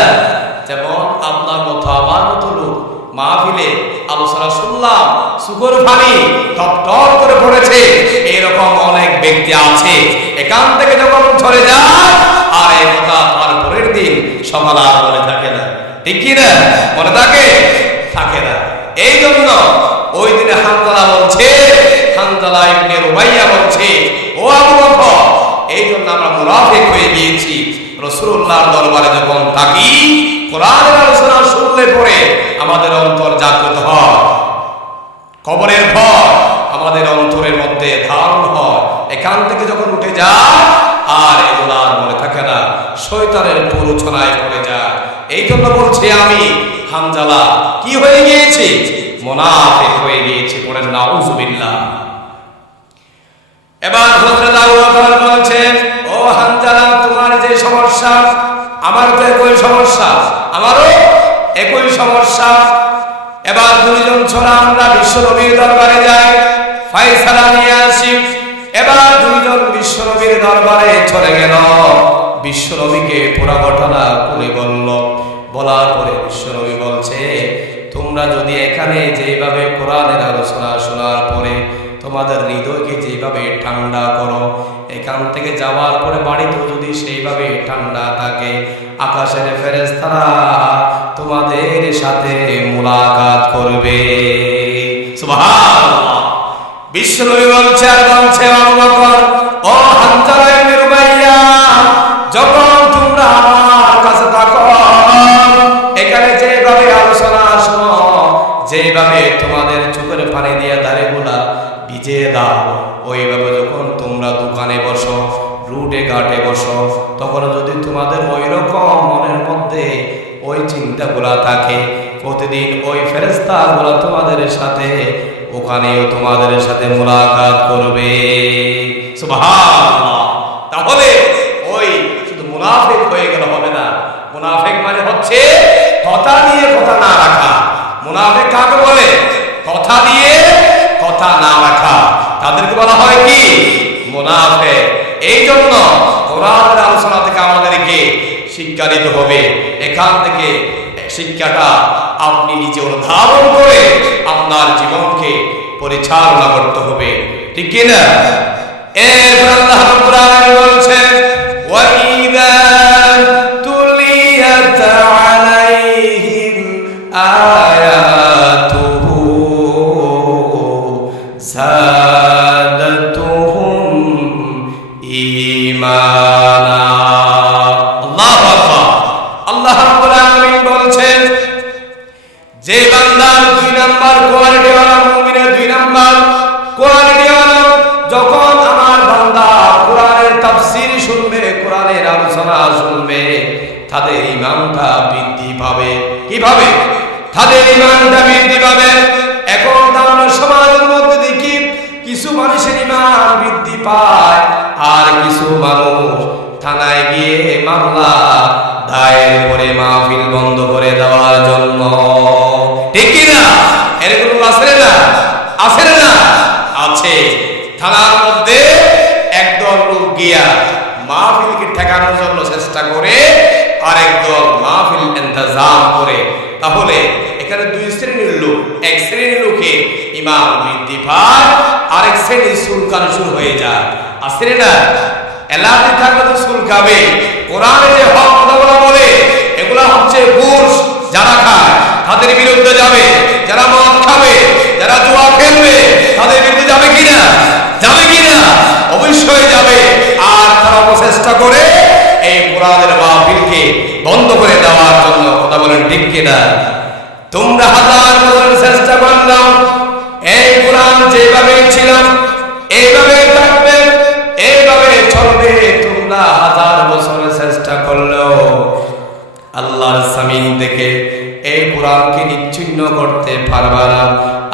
যেমন আপনার মতো আমার মতো লোক মাহফিলে আলোচনা শুনলাম, সুগর পানি টপ টপ করে পড়েছে, এরকম অনেক ব্যক্তি আছে। এখান থেকে যখন চলে যায় আর এই কথা আর পরের দিন সকাল আর মনে থাকে না। ঠিক কি না? মনে থাকে? থাকে না। এই জন্য ওই দিনে হানজালা বলছে, হানজালা ইবনে রুবাইয়া বলছে, ও আবু বকর এই জন্য আমরা মুনাফিক হয়ে গিয়েছি। রাসূলুল্লাহর দরবারে যখন থাকি, কোরআনের আলোচনা শুনলে পরে আমাদের অন্তর জাগ্রত হয়, কবরের ভয় আমাদের অন্তরের মধ্যে ধারণ হয়। এখান থেকে যখন উঠে যায় আর এগুলো আর মনে থাকে না, শয়তানের প্ররোচনায় পড়ে যায়। এই জন্য বলছি আমি হানজালা কি হয়ে গিয়েছি? মুনাফিক হয়ে গিয়েছি। পড়েন নাউযুবিল্লাহ। এবার হযরত আবু বকর বলছেন, ও হানজালা তোমার যে সমস্যা আমার তো একই সমস্যা, আমারও একই সমস্যা। এবার দুইজন ছড়া আমরা বিশ্ব নবীর দরবারে যাই, ফায়সালা নিয়ে আসি। এবার দুইজন বিশ্ব নবীর দরবারে চলে গেল, বিশ্ব নবীকে পুরো ঘটনা খুলে বলল। বলার পরে বিশ্ব নবী বলছে, তোমরা যদি এখানে যেভাবে কোরআনের আলোচনা শোনার পরে তোমাদের হৃদয়কে যেভাবে ঠান্ডা করো, এখান থেকে যাওয়ার পরে বাড়িতেও যদি সেইভাবে ঠান্ডা থাকে, আকাশের ফেরেশতারা তোমাদের সাথে মুলাকাত করবে। সুবহানাল্লাহ। বিশ্ব নবী বলছে আর বলছে, আবু বকর ও হানজালা ইবনে রুবাইয়া যখন তোমরা আমার কাছে থাকো, এখানে যেভাবে আলোচনা শোনো, যেভাবে তোমাদের চোখের পানি দিয়ে ধারেগুলা ভিজিয়ে দাও, ওইভাবে যখন তোমরা দোকানে বসো, রুটে ঘাটে বসো, তখন যদি তোমাদের ওই রকম মনের মধ্যে ওই চিন্তাগুলা থাকে, প্রতিদিন ওই ফেরেশতাগুলা তোমাদের সাথে ওখানেও তোমাদের সাথে মুলাকাত করবে। সুবহানাল্লাহ। তাহলে ওই শুধু মুনাফিক হয়ে গেলে হবে না। মুনাফিক মানে হচ্ছে কথা দিয়ে কথা না রাখা। মুনাফিক কাকে বলে? কথা দিয়ে কথা না রাখা, তাদেরকে বলা হয় কি? মুনাফিক। এই জন্য কোরআনের আলোচনা থেকে আমাদেরকে শিক্ষা নিতে হবে। এখান থেকে শিক্ষাটা আপনি নিজে অনুধাবন করে আপনার জীবনকে পরিচালনা করতে হবে। ঠিক কি না? এরপর আল্লাহ রাব্বুল আলামিন বলছেন, ওয়া ইযা তুলিয়াত আলাইহিম আয়াতুহু যাদাতুহুম ঈমানা। আল্লাহু আকবার। আল্লাহ রাব্বুল আলামিন বলছেন, যে বান্দার 2 নাম্বার কোয়ালিটি ওয়ালা মুমিনের 2 নাম্বার কোয়ালিটি ওয়ালা, যখন আমার বান্দা কোরআনের তাফসীর শুনবে, কোরআনের আলোচনা শুনবে, তাদের ঈমানটা বৃদ্ধি পাবে। কিভাবে? তাদের ঈমানটা বৃদ্ধি পাবে। এখন আমরা সমাজের মধ্যে দেখি কিছু মানুষের ঈমান বৃদ্ধি পায় আর কিছু মানুষ থানায় গিয়ে মামলা দায়ের করে মাহফিল বন্ধ করে দেওয়ার জন্য। ঠিক কি না? এরকম আছে না? আছে না? আছে। আছে, থানার মধ্যে একদল লোক গিয়া মাহফিলকে ঠেকানোর জন্য চেষ্টা করে, আরেকদল মাহফিল ইন্তজাম করে। তাহলে এখানে দুই শ্রেণীর লোক, এক শ্রেণীর লোকে ইমাম বৃদ্ধি পায়, আরেক শ্রেণীর সুলকান শুরু হয়ে যায়। আসলে না, এলাকাতে থাকলে তো সুলকাবে। কোরআনে যে হক কথা বলে এগুলা হচ্ছে ঘুষ যারা খায় তাদের বিরুদ্ধে যাবে, যারা মদ খাবে, যারা জুয়া খেলবে তাদের বিরুদ্ধে যাবে কিনা? যাবে কিনা? অবশ্যই যাবে। আর তারা চেষ্টা করে এই কোরআনের মাহফিলকে বন্ধ করে দেওয়ার জন্য। কথা বলেন ঠিক কিনা? তোমরা হাজার বছর চেষ্টা করলাম, এই কোরআন যেভাবে ছিল এইভাবে থাকবে, এইভাবে চলবে। তোমরা হাজার বছর চেষ্টা করলেও আল্লাহর জমিন থেকে এই কোরআনকে নিচ্ছিন্ন করতে পারবে না।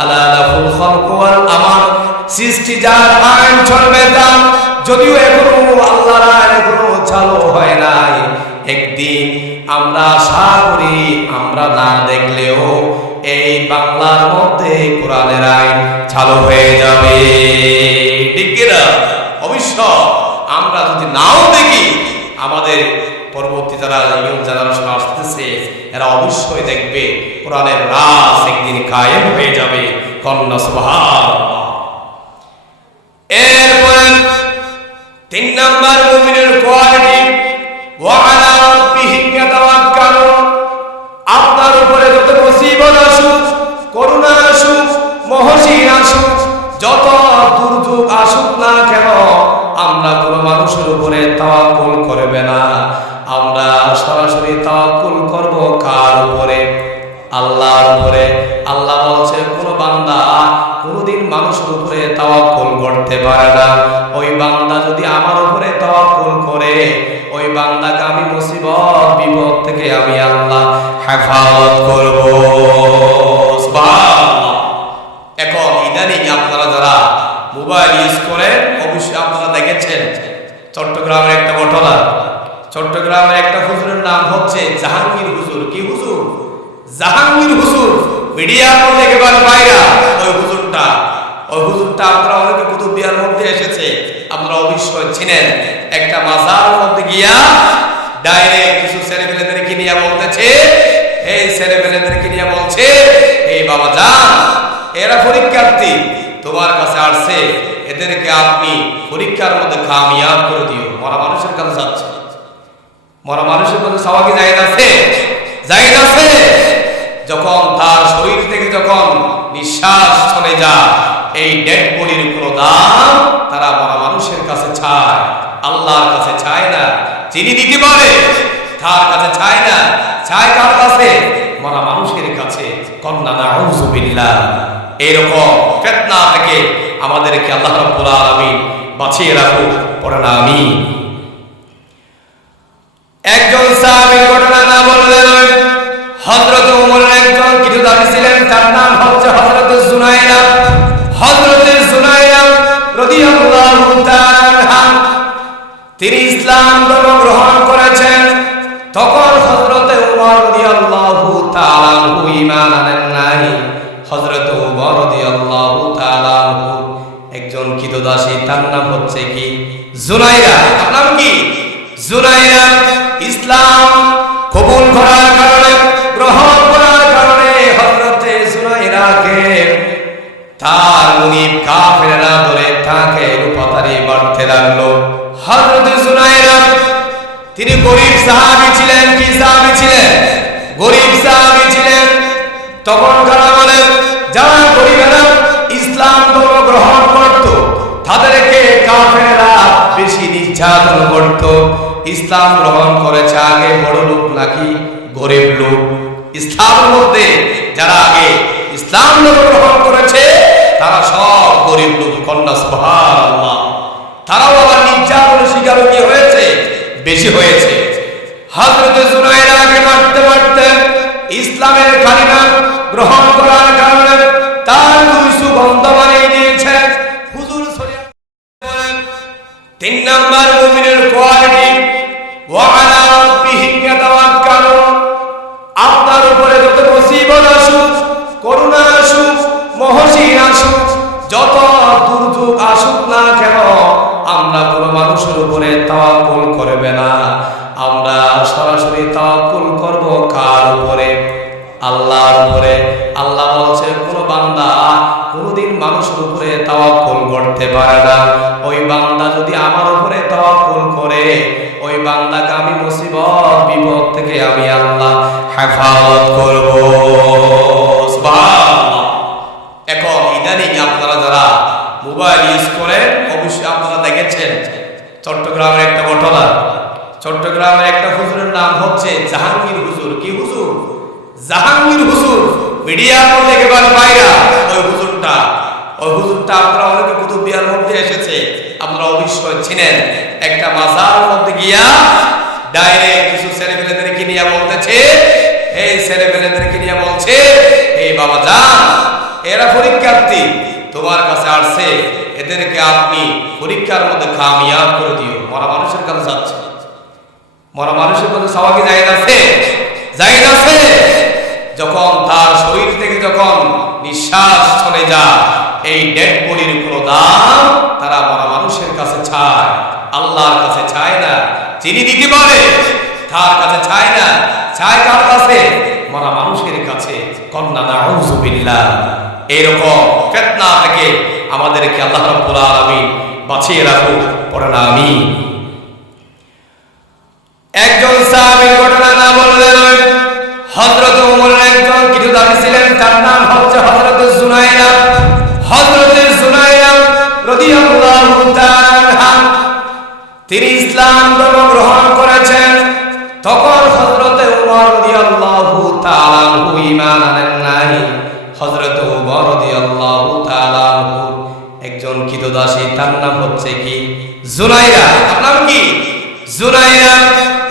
আলা লাহুল খালকু ওয়াল আমর, সৃষ্টি যার আইন চলবে তার। যদিও এখনো আল্লাহর আইন এখনো চালু হয় নাই, একদিন আমরা আশা করি আমরা না দেখলেও এই বাংলার মধ্যে কোরআনের আইন চালু হয়ে যাবে। ঠিক কিনা? অবশ্য আমরা যদি নাও দেখি, আমাদের পরবর্তী যারা ইয়ং জেনারেশন আসতেছে এরা অবশ্যই দেখবে কোরআনের রাজ একদিন কায়েম হয়ে যাবে। কন্যা সুবহানাল্লাহ। এরপরে 3 নাম্বার মুমিনের কোয়ালিটি, ওয়া আলা রাব্বিহিম ইয়াতাওয়াক্কালুন। আপনার উপরে যত মুসিবত আসুক, করুণা আসুক, মহসিন আসুক, যত দুর্যোগ আসুক না কেন, আমরা কোনো মানুষের উপরে তাওয়াক্কুল করবে না। আমরা সরাসরি তাওয়াক্কুল করব কার উপরে? আল্লাহর উপরে। আল্লাহ বলছে কোন বান্দা কোনদিন মানুষের উপরে তাওয়াক্কুল করতে পারে না। ওই বান্দা যদি আমার উপরে তাওয়াক্কুল করে, ওই বান্দাকে আমি মুসিবত বিপদ থেকে আমি আল্লাহ হেফাজত করব। সুবহানাল্লাহ। এখন ইদানিং আপনারা যারা মোবাইল ইউজ করেন, অবশ্যই আপনারা দেখেছেন চট্টগ্রামের একটা ঘটনা। চট্টগ্রামের একটা হুজুরের নাম হচ্ছে জাহাঙ্গীর হুজুর। কি হুজুর? জাহাঙ্গীর হুজুর। মিডিয়ার মধ্যে একেবারে বাইরা ওই হুজুরটা। আপনারা অনেকে কুতুবদিয়ার মধ্যে এসেছে, আপনারা অবশ্যই চিনেন। একটা মাজার মধ্যে গিয়া ডাইরেক্ট কিছু ছেলেমেয়েদেরকে নিয়ে বলতেছে, এই ছেলেমেয়েদেরকে নিয়ে বলছে, এই বাবা যান, এরা পরীক্ষার্থী তোমার কাছে আসছে, এদেরকে আপনি পরীক্ষার মধ্যে কামিয়াব করে দিও। মরা মানুষের কাছে যাচ্ছে, মরা মানুষের কাছে চাওয়া কি জায়েজ আছে? জায়েজ আছে। যখন তার শরীর থেকে যখন নিঃশ্বাস চলে যায়, এই ডেড বডির কোনো দাম তারা মরা মানুষের কাছে চায়, আল্লাহর কাছে চায় না। যিনি দিতে পারে তার কাছে চায় না, চায় কার কাছে? মরা মানুষের কাছে। কন্যা নাউযু বিল্লাহ। এরকম ফিতনা থেকে আমাদেরকে আল্লাহ রাব্বুল আলামিন বাঁচিয়ে রাখুক। পড়েন আমিন। একজন সাহাবীর ঘটনা না বললে নয়। হযরত ওমরের একজন কিরদারি ছিলেন, তার নাম হচ্ছে হযরত জুনায়রা। হযরত জুনায়রা রাদিয়াল্লাহু তাআলা আনহা, তিনি ইসলাম ধর্ম গ্রহণ করেছেন। তখন হযরত ওমর রাদিয়াল্লাহু তাআলা আনহু ঈমান আনেন নাই। হযরত ওমর রাদিয়াল্লাহু তাআলা আনহু একজন কিরদাসী, তার নাম হচ্ছে কি? জুনায়রা। তার নাম কি? জুনায়রা। ইসলাম কবুল করার কারণে, গ্রহণ করার কারণে হযরত জুনায়রাকে তার মুনিব কাফেররা ধরে তাকে রূপাতারি মারতে লাগলো। হযরত জুনায়রা তিনি গরীব সাহাবী ছিলেন। কি সাহাবী ছিলেন? গরীব সাহাবী ছিলেন। তখনকার আমলে যারা গরীবেরা ইসলাম ধর্ম গ্রহণ করত, তাদেরকে কাফেররা বেশি নির্যাতন করত। ইসলাম গ্রহণ করেছে আগে বড় লোক নাকি গরীব লোক? ইসলামের মধ্যে যারা আগে ইসলাম গ্রহণ করেছে তারা সব গরীব লোক। কন্যা সুবহানাল্লাহ। তারাও আবার নির্যাতনের শিকার কি হয়েছে? বেশি হয়েছে। হযরত জুনায়রাকে মারতে মারতে ইসলামের কালিমা গ্রহণ করার কারণে তার দুই সুগন্ধ বানিয়ে দিয়েছে। হুজুর বলেন 3 নাম্বার মুমিনের কোয়ালিটি, ওয়া আলা রাব্বিহিম ইয়াতাওয়াক্কালুন। আপনার উপরে যত মুসিবত আসুক, করুণা আসুক, মহসিন আসুক, যত দুর্যোগ উপরে তাওয়াক্কুল করবে না। আমরা সরাসরি তাওয়াক্কুল করব কার উপরে? আল্লাহর উপরে। আল্লাহ বলছে কোন বান্দা কোনদিন মানুষের উপরে তাওয়াক্কুল করতে পারে না। ওই বান্দা যদি আমার উপরে তাওয়াক্কুল করে, ওই বান্দাকে আমি মুসিবত বিপদ থেকে আমি আল্লাহ হেফাজত করব। সুবহানাল্লাহ। এখন ইদানিং আপনারা যারা মোবাইল ইউজ করেন, অবশ্যই আপনারা দেখেছেন চট্টগ্রামের একটা ঘটনা। চট্টগ্রামের একটা হুজুরের নাম হচ্ছে জাহাঙ্গীর হুজুর। কি হুজুর? জাহাঙ্গীর হুজুর। মিডিয়ার মধ্যে একেবারে বাইরা ওই হুজুরটা আপনারা অনেকে কুতুববিহার মধ্যে এসেছে, আপনারা অবশ্যই চিনেন। একটা মাজারের মধ্যে গিয়া ডাইরেক্ট কিছু ছেলেমেয়েদেরকে নিয়ে বলতেছে, এই ছেলেমেয়েদেরকে নিয়ে বলছে, এই বাবা যান, এরা পরীক্ষার্থী তোমার কাছে আসছে, এদেরকে আপনি পরীক্ষার মধ্যে কামিয়াব করে দিও। মরা মানুষের কাছে যাচ্ছে, মরা মানুষের কাছে সবাই কি জায়েজ আছে? জায়েজ আছে। যখন তার শরীর থেকে যখন নিঃশ্বাস চলে যায়, এই ডেড বডির কোনো দাম তারা মরা মানুষের কাছে চায়, আল্লাহর কাছে চায় না। যিনি দিতে পারে তার কাছে চায় না, চায় কার কাছে? মরা মানুষের কাছে। কন্যা নাউযু বিল্লাহ। এইরকম ফিতনা থেকে আমাদেরকে আল্লাহ রাব্বুল আলামিন বাঁচিয়ে রাখুক। পড়েন আমিন। একজন সাহাবীর ঘটনা না বললে নয়। হযরত ওমরের একজন কিরদারি ছিলেন, তার নাম হচ্ছে হযরত জুনায়রা। হযরত জুনায়রা রাদিয়াল্লাহু তাআলা আনহা, তিনি ইসলাম ধর্ম গ্রহণ করেছেন। তখন হযরত ওমর রাদিয়াল্লাহু তাআলা আনহু ঈমান আনেন নাই। হযরত ওমর রাদিয়াল্লাহু তাআলা আনহু একজন কিরদাসী, তার নাম হচ্ছে কি? জুনায়রা। তার নাম কি? জুনায়রা।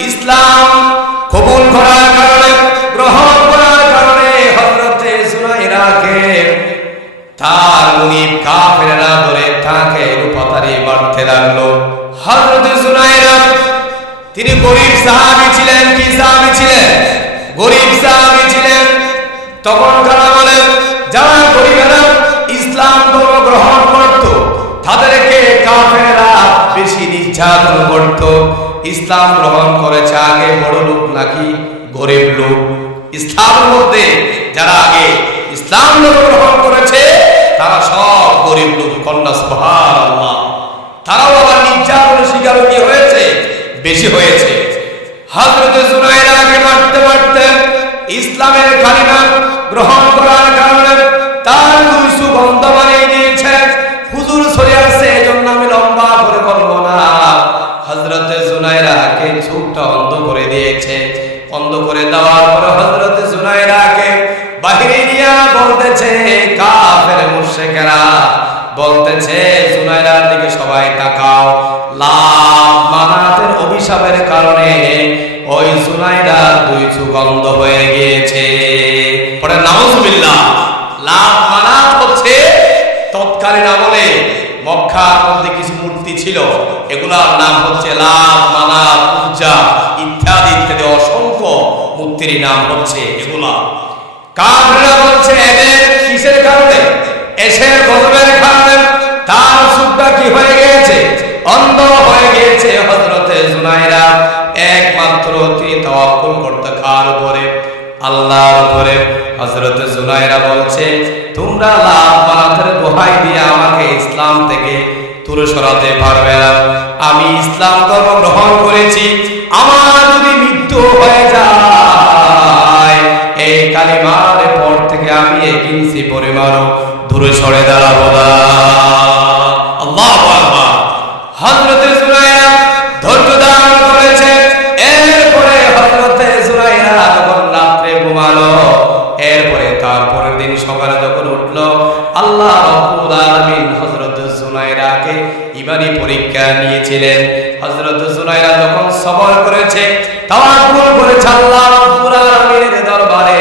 ইসলাম কবুল করার কারণে, গ্রহণ করার কারণে হযরত জুনায়রাকে তার মুনিব কাফেররা ধরে তাকে রূপাতারি মারতে লাগলো। হযরত জুনায়রা তিনি গরীব সাহাবী ছিলেন। কি সাহাবী ছিলেন? গরীব সাহাবী ছিলেন। তখনকার আমলে যারা গরীবেরা ইসলাম ধর্ম গ্রহণ করত, তাদেরকে কাফেররা বেশি নির্যাতন করত। ইসলাম গ্রহণ করেছে আগে বড় লোক নাকি গরীব লোক? ইসলামের মধ্যে যারা আগে ইসলাম গ্রহণ করেছে তারা সব গরীব লোক। কন্যা সুবহানাল্লাহ। তারাও আবার নির্যাতনের শিকার কি হয়েছে? বেশি হয়েছে। হযরত জুনায়রাকে মারতে মারতে ইসলামের কালিমা গ্রহণ করার কারণে তার দুই চোখ অন্ধ বানিয়ে দিয়েছে। হুজুর সরে আসছে, এজন্য আমি লম্বা করে বলবো না। হযরত জুনায়রাকে চোখটা অন্ধ করে দিয়েছে। অন্ধ করে দেওয়ার পর হযরত জুনায়রাকে বাহিরে নিয়ে বলতেছে, কাফের মুশরিকরা বলতেছে, জুনায়রার দিকে সবাই তাকাও। লাত মানাতের অভিশাপের কারণে ওই জুনায়রার দুই চোখ অন্ধ হয়ে গিয়েছে। পরে নাউজুবিল্লাহ। লাত মানাত হচ্ছে তৎকালীন আমলে মক্কার মধ্যে কিছু মূর্তি ছিল, এগুলার নাম হচ্ছে লাত, মানাত, উজ্জা ইত্যাদি ইত্যাদি অসংখ্য মূর্তির নাম হচ্ছে এগুলা। কাফেররা বলছে এদের কিসের কারণে? এসের গজবের কারণে তার চোখটা কি হয়ে গিয়েছে? অন্ধ হয়ে গিয়েছে। হযরতে জুনায়রা একমাত্র তিনি তাওয়াক্কুল করতে কার উপরে? আল্লাহর উপরে। হযরতে জুনায়রা বলছে, তোমরা লাত মানাতের দোহাই দিয়ে আমাকে ইসলাম থেকে দূরে সরাতে পারবে না। আমি ইসলাম ধর্ম গ্রহণ করেছি, আমার যদি মৃত্যু হয়ে যায় এই কালিমার পর থেকে আমি এক ইঞ্চি পরিমাণও দূরে সরে দাঁড়াবো না। আল্লাহু আকবার। হযরতে জুনায়রা ধৈর্য ধারণ করেছে। এরপরে হযরতে জুনায়রা যখন রাত্রে ঘুমালো, এরপরে তারপরের দিন সকালে যখন উঠলো, আল্লাহ রাব্বুল আলামিন হযরতে জুনায়রাকে ঈমানি পরীক্ষা নিয়েছিলেন। হযরতে জুনায়রা যখন সবর করেছে, তাওয়াক্কুল করেছে আল্লাহ রাব্বুল আলামিনের দরবারে,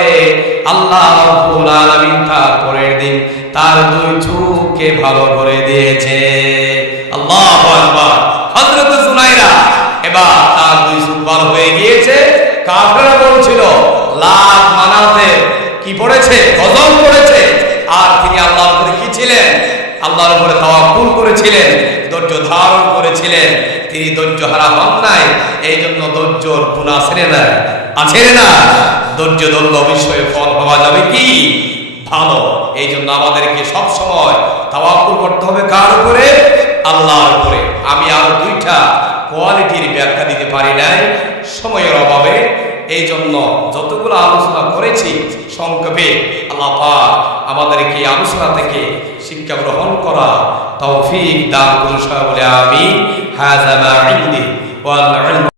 আল্লাহ রাব্বুল আলামিন তার পরের দিন তার দুই চোখকে ভালো করে দিয়েছে। আল্লাহু আকবার। হযরত জুনায়রা এবার তার দুই চোখ ভালো হয়ে গিয়েছে। কাফেররা বলছিল লাত মানাতে কি পড়েছে? গজব পড়েছে। আর তিনি আল্লাহর উপরে কি ছিলেন? আল্লাহর উপরে তাওয়াক্কুল করেছিলেন, ধৈর্য ধারণ করেছিলেন। তিনি ধৈর্য হারা হন নাই, এই জন্য ধৈর্যর গুণ আছে না? আছে না? ধৈর্য ধরলে অবশ্যই ফল পাওয়া যাবে কি ভালো। এই জন্য আমাদেরকে সব সময় তাওয়াক্কুল করতে হবে কার উপরে? আল্লাহর উপরে। আমি আরো দুইটা কোয়ালিটির ব্যাখ্যা দিতে পারি নাই সময়ের অভাবে, এই জন্য যতগুলো আলোচনা করেছি সংক্ষেপে আল্লাহ পাক আমাদেরকে এই আলোচনা থেকে শিক্ষা গ্রহণ করা তৌফিক দান করুন বলে আমি হাযা মা ইনদি ওয়াল ইলমু